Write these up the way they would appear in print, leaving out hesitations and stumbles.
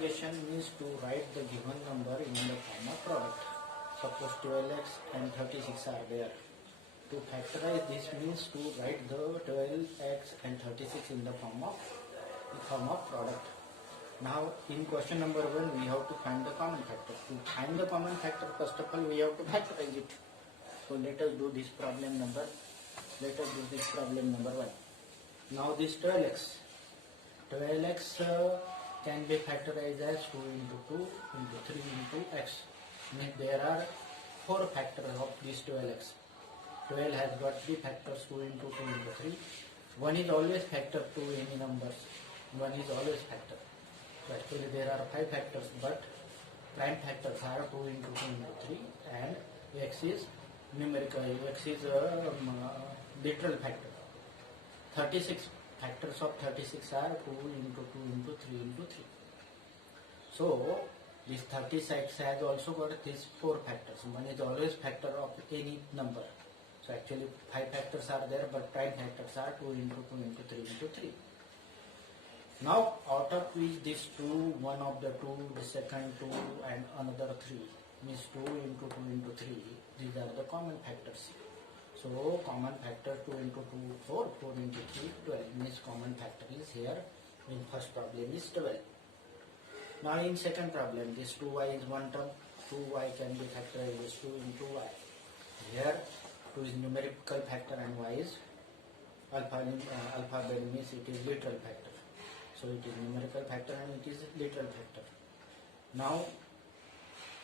Factorization means to write the given number in the form of product. Suppose 12x and 36 are there. To factorize this means to write the 12x and 36 in the form of product. Now in question number 1 we have to find the common factor. To find the common factor, first of all we have to factorize it. So let us do this problem number 1. Now this 12x can be factorized as 2 into 2 into 3 into x. Means there are 4 factors of this 12x. 12 has got 3 factors, 2 into 2 into 3. One is always factor to any numbers. One is always factor. So actually there are 5 factors, but prime factors are 2 into 2 into 3 and x is numerical, x is a literal factor. 36 factors of 36 are 2 into 2 into 3 into 3. So this 36 has also got these 4 factors. One is always factor of any number. So actually 5 factors are there, but prime factors are 2 into 2 into 3 into 3. Now out of which these 2, one of the 2, the second 2 and another 3 means 2 into 2 into 3. These are the common factors. So common factor 2 into 2, 4, 4 into 3, 12 means common factor is here. In first problem is 12. Now in second problem, this 2y is one term, 2y can be factorized as 2 into y. Here 2 is numerical factor and y is alpha means it is literal factor. So it is numerical factor and it is literal factor. Now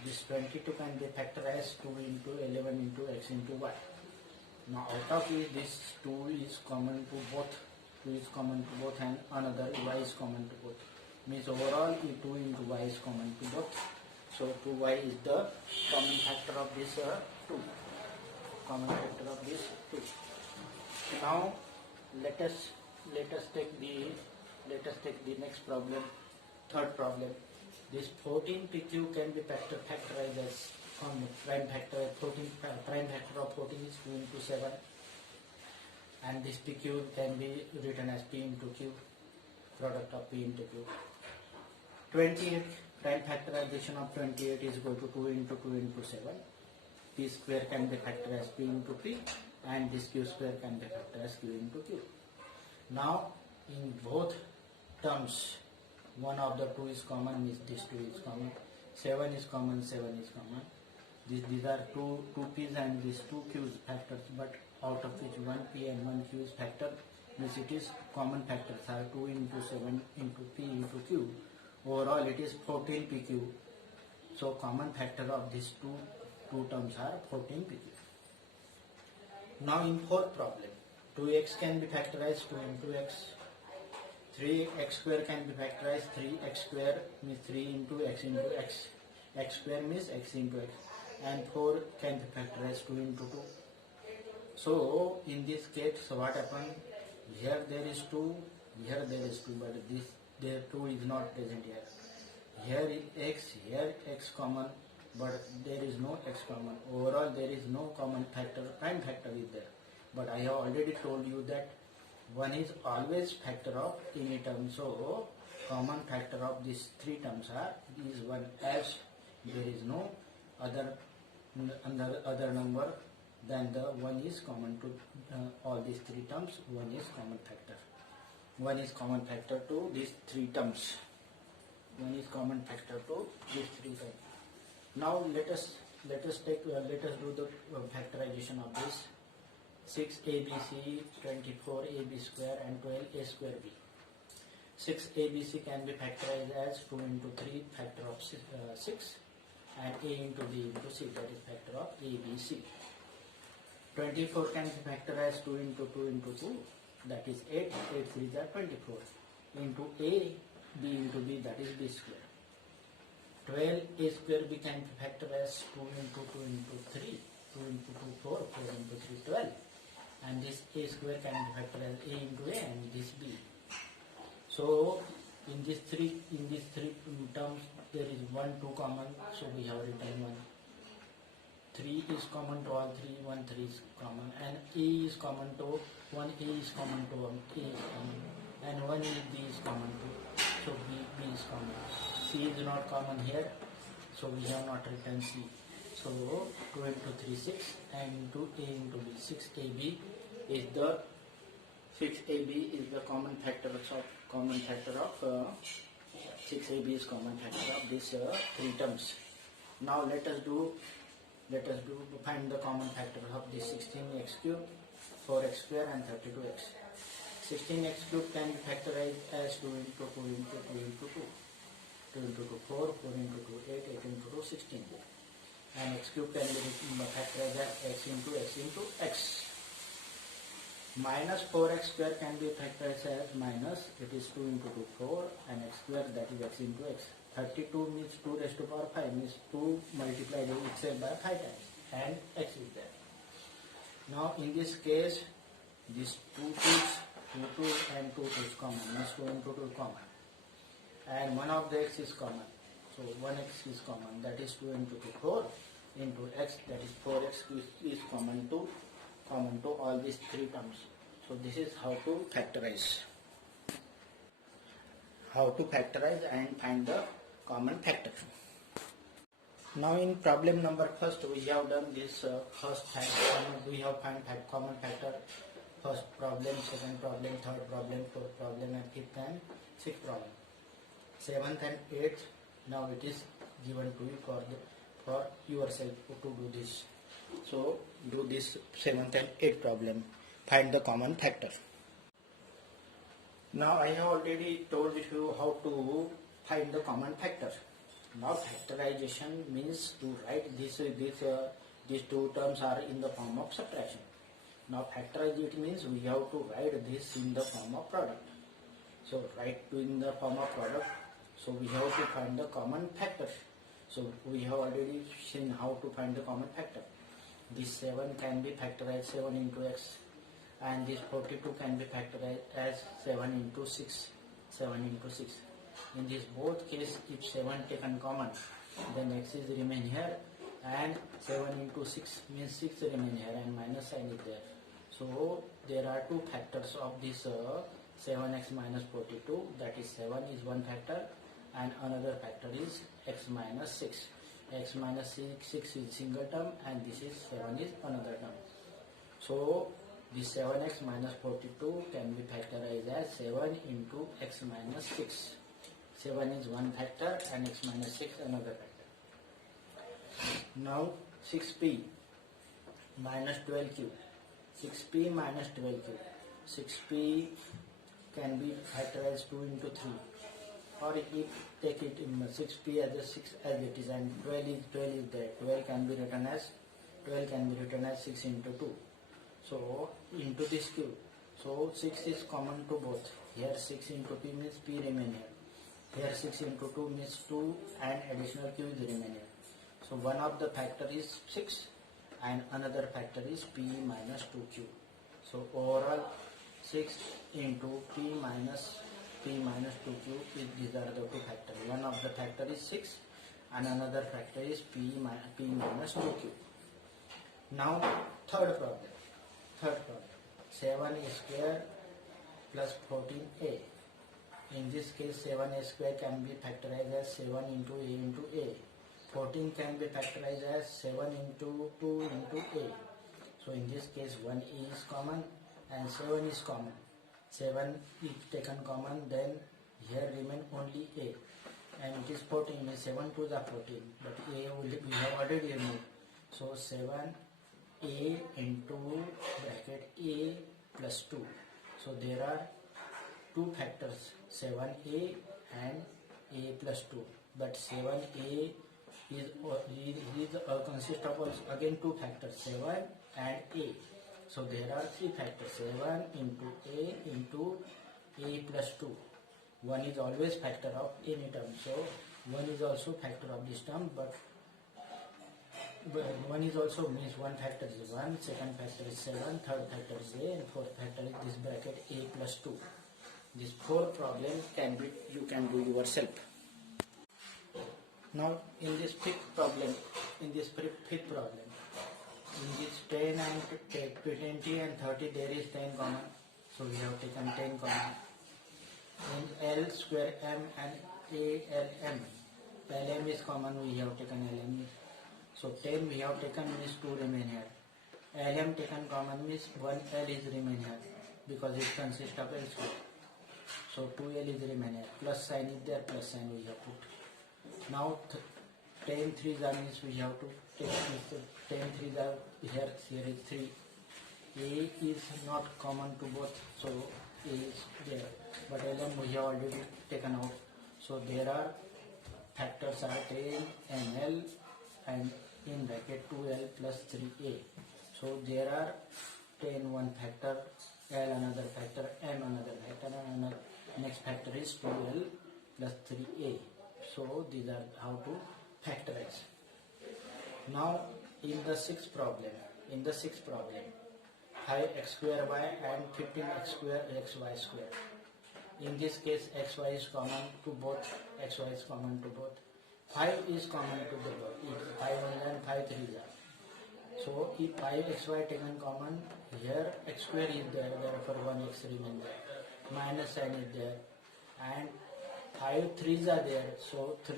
this 22 can be factorized 2 into 11 into x into y. Now out of it, this 2 is common to both. 2 is common to both and another y is common to both. Means overall 2 into y is common to both. So 2y is the common factor of this 2. Common factor of this 2. Now let us take the next problem, third problem. This 14 PQ can be factorized as prime factor. Prime factor of 14 is 2 into 7, and this PQ can be written as P into Q, product of P into Q. 28, prime factorization of 28 is equal to 2 into 2 into 7. P square can be factored as P into P, and this Q square can be factored as Q into Q. Now in both terms, one of the 2 is common, means this 2 is common. 7 is common, 7 is common. These are two P's and these 2 Q's factors, but out of which 1 P and 1 Q is factor, means it is common factors are 2 into 7 into P into Q. Overall it is 14 PQ. So common factor of these two terms are 14 PQ. Now in fourth problem, 2x can be factorized 2 into x. 3x square can be factorized 3x square means 3 into x into x. X square means x into x. And 4 can be factorized 2 into 2. So in this case what happened? Here there is 2, here there is 2, but there 2 is not present here. Here x common, but there is no x common. Overall there is no common factor, prime factor is there. But I have already told you that 1 is always factor of any term. So common factor of these 3 terms is 1, as there is no other number than the 1 is common to all these 3 terms. 1 is common factor. 1 is common factor to these 3 terms. 1 is common factor to these 3 terms. Now let us do the factorization of this. 6abc, 24ab square and 12a square b. 6abc can be factorized as 2 into 3 factor of 6 and a into b into c, that is factor of abc. 24 can be factorized 2 into 2 into 2, that is 8, 8 3 is 24, into a, b into b, that is b square. 12a square b can be factorized 2 into 2 into 3, 2 into 2 4, 4 into 3 12. And this a square can be factorized a into a and this b. So in these three terms there is 1 2 common, so we have written 1. 3 is common to all 3, 1 3 is common, and a is common to 1 a is common to 1 a is common, and 1 b is common to, so b is common. C is not common here, so we have not written C. So 2 into 3 6 and into A into B. 6AB is the 6AB is the common factor of 6AB is common factor of these three terms. Now let us find the common factor of this 16x cube, 4x square and 32x. 16x cube can be factorized as 2 into 2 into 2 into 2. 2 into 2 4, 4 into 2 8, 8 into 2 16. And x cube can be factorized as x into x. Minus 4x square can be factorized as minus, it is 2 into 2 4 and x square, that is x into x. 32 means 2 raised to power 5 means 2 multiplied itself by 5 times and x is there. Now in this case, these 2 2's and 2 2's common, means 2 into 2 common. And one of the x is common. So 1x is common, that is 2 into 2 4 into x, that is 4x is common to all these three terms. So this is how to factorize. And find the common factor. Now in problem number first, we have done this first we have found common factor. First problem, second problem, third problem, fourth problem and fifth and sixth problem. 7th and 8th, now it is given to you for yourself to do this. So do this 7th and 8th problem. Find the common factor. Now I have already told you how to find the common factor. Now factorization means to write these two terms are in the form of subtraction. Now factorize it means we have to write this in the form of product. So write in the form of product. So we have to find the common factor. So we have already seen how to find the common factor. This 7 can be factorized 7 into x, and this 42 can be factorized as 7 into 6. In this both case, if 7 taken common, then x is remain here, and 7 into 6 means 6 remain here, and minus sign is there. So there are two factors of this 7x minus 42, that is 7 is one factor, and another factor is x minus 6. X minus 6 is single term and this is 7 is another term. So this 7x minus 42 can be factorized as 7 into x minus 6. 7 is one factor and x minus 6 another factor. Now 6p minus 12 cube. 6p minus 12 cube. 6p can be factorized 2 into 3. Or if take it in 6p as a 6 as it is, and 12 is there. 12 can be written as 6 into 2. So into this cube. So 6 is common to both. Here 6 into p means p remain here. Here 6 into 2 means 2 and additional q is remain here. So one of the factor is 6 and another factor is p minus 2q. So overall 6 into p minus 2q, these are the two factors. One of the factor is 6 and another factor is p minus 2q. Now third problem. 7a square plus 14a. In this case 7a square can be factorized as 7 into a into a. 14 can be factorized as 7 into 2 into a. So in this case 1a is common and 7 is common. 7 is taken common, then here remain only a, and it is 14, means 7 to the 14, but a we have already removed. So 7a into bracket a plus 2. So there are two factors, 7a and a plus 2, but 7a consists of again two factors, 7 and a. So there are three factors, 7 into a plus 2. 1 is always factor of any term. So 1 is also factor of this term, but 1 is also means one factor is 1, second factor is 7, third factor is a, and fourth factor is this bracket a plus 2. This 4 problem you can do yourself. Now in this fifth problem, in this 10 and 20 and 30 there is 10 common, so we have taken 10 common. In L square m and ALM, LM is common, we have taken LM. So 10 we have taken means 2 remain here. LM taken common means 1L is remain here because it consists of L square. So 2L is remain here. Plus sign is there, plus sign we have put. Now 10 3s are means we have to take this 10 3s are here is 3. A is not common to both, so A is there. But LM we have already taken out. So there are factors are 10 and L and in bracket 2L plus 3A. So there are 10 one factor, L another factor, M another factor, and another next factor is 2L plus 3A. So these are how to factorize. Now in the sixth problem, 5x square y and 15x square xy square. In this case xy is common to both, 5 is common to the both, 5 1 and 5 3 are. So if 5xy taken common, here x square is there, therefore 1x remains there, minus sign is there, and 5 3s are there, so 3,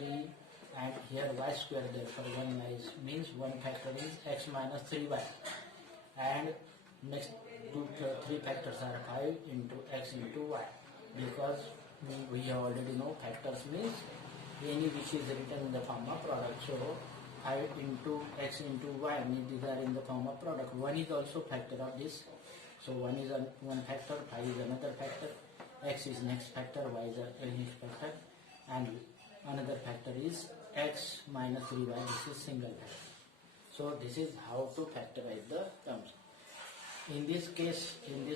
and here y square, therefore 1 y means one factor is x minus 3y, and next 3 factors are 5 into x into y, because we have already know factors means any which is written in the form of product. So 5 into x into y means these are in the form of product. 1 is also factor of this. So 1 is one factor, 5 is another factor, x is next factor, y is a next factor, and another factor is x minus 3y, this is single factor. So this is how to factorize the terms. In this case 10,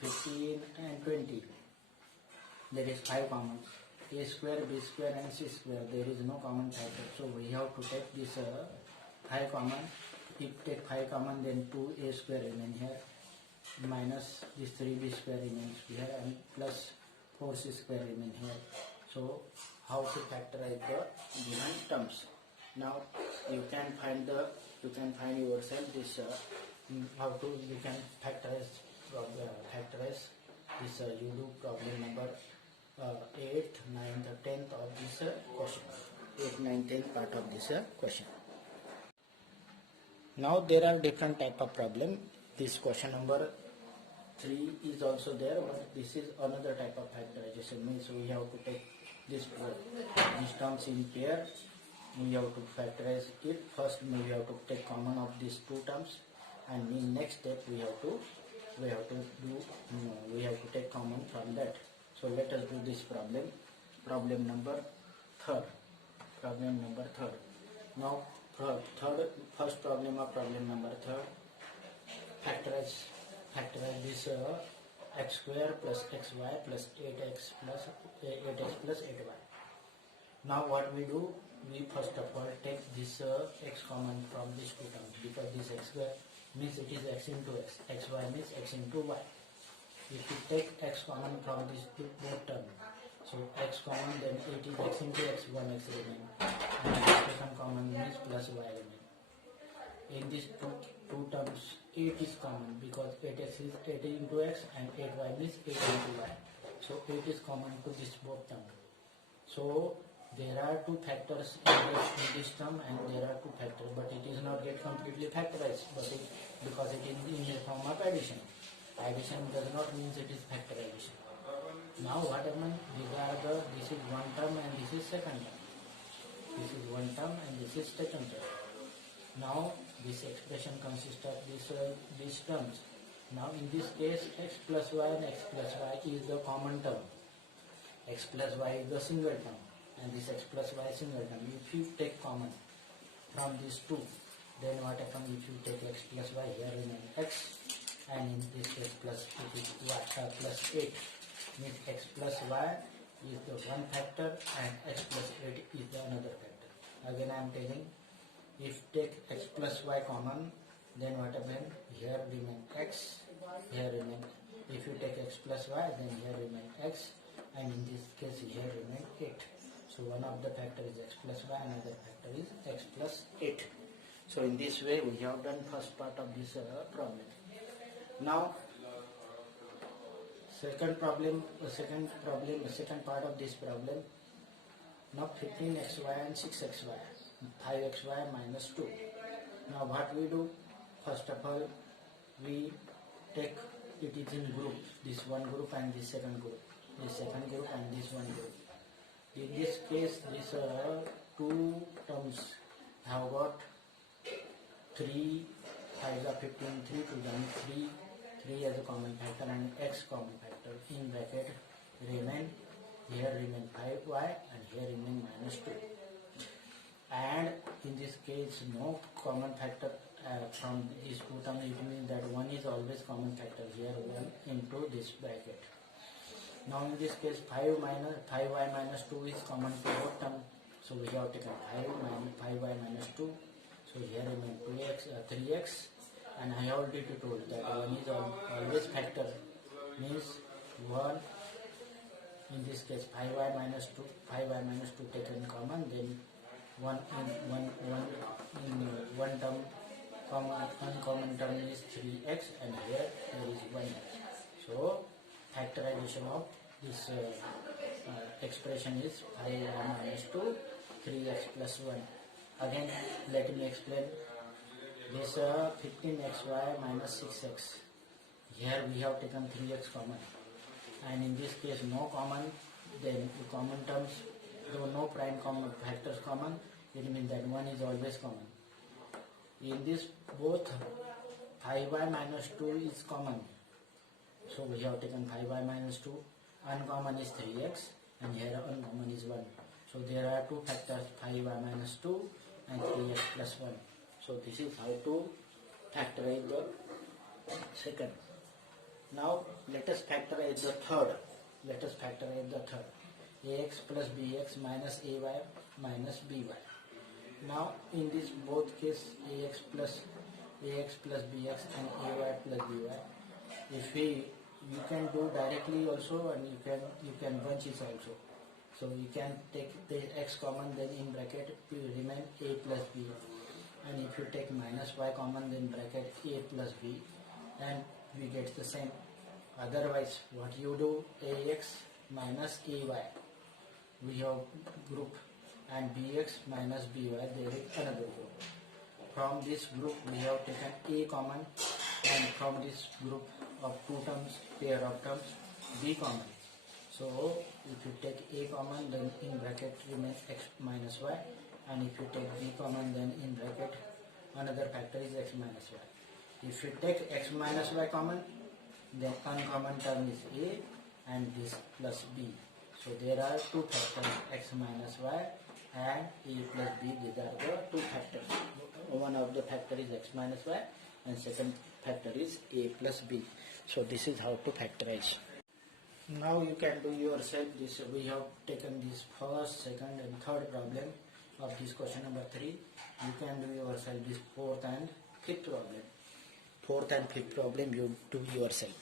15 and 20, there is 5 common. A square, B square and C square, there is no common factor. So we have to take this 5 common. If take 5 common, then 2A square remain here, minus this 3B square remains here, and plus 4C square remain here. So how to factorize the given terms. Now you can find yourself this you can factorize this. You do problem number 8th, 9th, 10th of this question. 8th, 9th, 10th part of this question. Now there are different type of problem. This question number 3 is also there, but this is another type of factorization. Means we have to take these terms in pair. We have to factorize it. First we have to take common of these two terms, and in next step we have to take common from that. So let us do this problem. Problem number third. Now first problem of problem number third. Factorize this x square plus xy plus 8x plus 8y. Now what we do? We first of all take this x common from these two terms, because this x square means it is x into x, xy means x into y. If you take x common from these both terms, so x common, then it is x into x, 1x remain, and expression common means plus y remain. In these two terms 8 is common, because 8x is 8 into x and 8y means 8 into y. So 8 is common to this both terms. So there are two factors in this term, and there are two factors, but it is not yet completely factorized, because it is in the form of addition. Addition does not mean it is factorization. Now what happened? This is one term and this is second term. This is one term and this is second term. Now this expression consists of these terms. Now in this case x plus y and x plus y is the common term. X plus y is the single term, and this x plus y single term. If you take common from these two, then what happens? If you take x plus y, here remain x, and in this case plus 8 means x plus y is the one factor and x plus 8 is the another factor. Again I am telling, if take x plus y common, then what happens? Here remain x, here remain. If you take x plus y, then here remain x, and in this case here remain 8. So one of the factor is x plus y, another factor is x plus 8. So in this way we have done first part of this problem. Now second part of this problem. Now 15xy and 6xy, 5xy minus 2. Now what we do? First of all, we take it is in groups, this one group and this second group, this second group and this one group. In this case, these two terms have got 3, 5 are 15, 3 to them 3 as a common factor and x common factor. In bracket remain, here remain 5y and here remain minus 2. And in this case, no common factor from these two terms. It means that 1 is always common factor. Here 1 into this bracket. Now in this case, 5y minus 2 is common to both terms. So we have taken 5y minus 2. So here remain 3x, and I already told that 1 is always factor, means 1. In this case, 5y minus 2 taken common, then one term uncommon term is 3x, and here there is 1x. So factorization of this expression is 5y minus 2, 3x plus 1. Again, let me explain this 15xy minus 6x. Here we have taken 3x common, and in this case no common, then the common terms, though no prime common factors common, it means that 1 is always common. In this both 5y minus 2 is common, so we have taken 5y minus 2, uncommon is 3x, and here uncommon is 1. So there are two factors, 5y minus 2 and 3x plus 1. So this is how to factorize the second. Now let us factorize the third. Ax plus bx minus ay minus by. Now in this both case, ax plus bx and ay plus by, if you can do directly also, and you can bunch it also. So you can take the x common, then in bracket will remain a plus b, and if you take minus y common, then bracket a plus b, and we get the same. Otherwise, what you do, ax minus ay, we have group, and bx minus by, there is another group. From this group we have taken a common, and from this group of two terms, pair of terms, b common. So if you take a common, then in bracket remains x minus y, and if you take b common, then in bracket another factor is x minus y. If you take x minus y common, then uncommon term is a and this plus b. So there are two factors, x minus y and a plus b. These are the two factors. One of the factor is x minus y and second factor is a plus b. So this is how to factorize. Now you can do yourself this. We have taken this first, second and third problem of this question number 3. You can do yourself this fourth and fifth problem. Fourth and fifth problem you do yourself.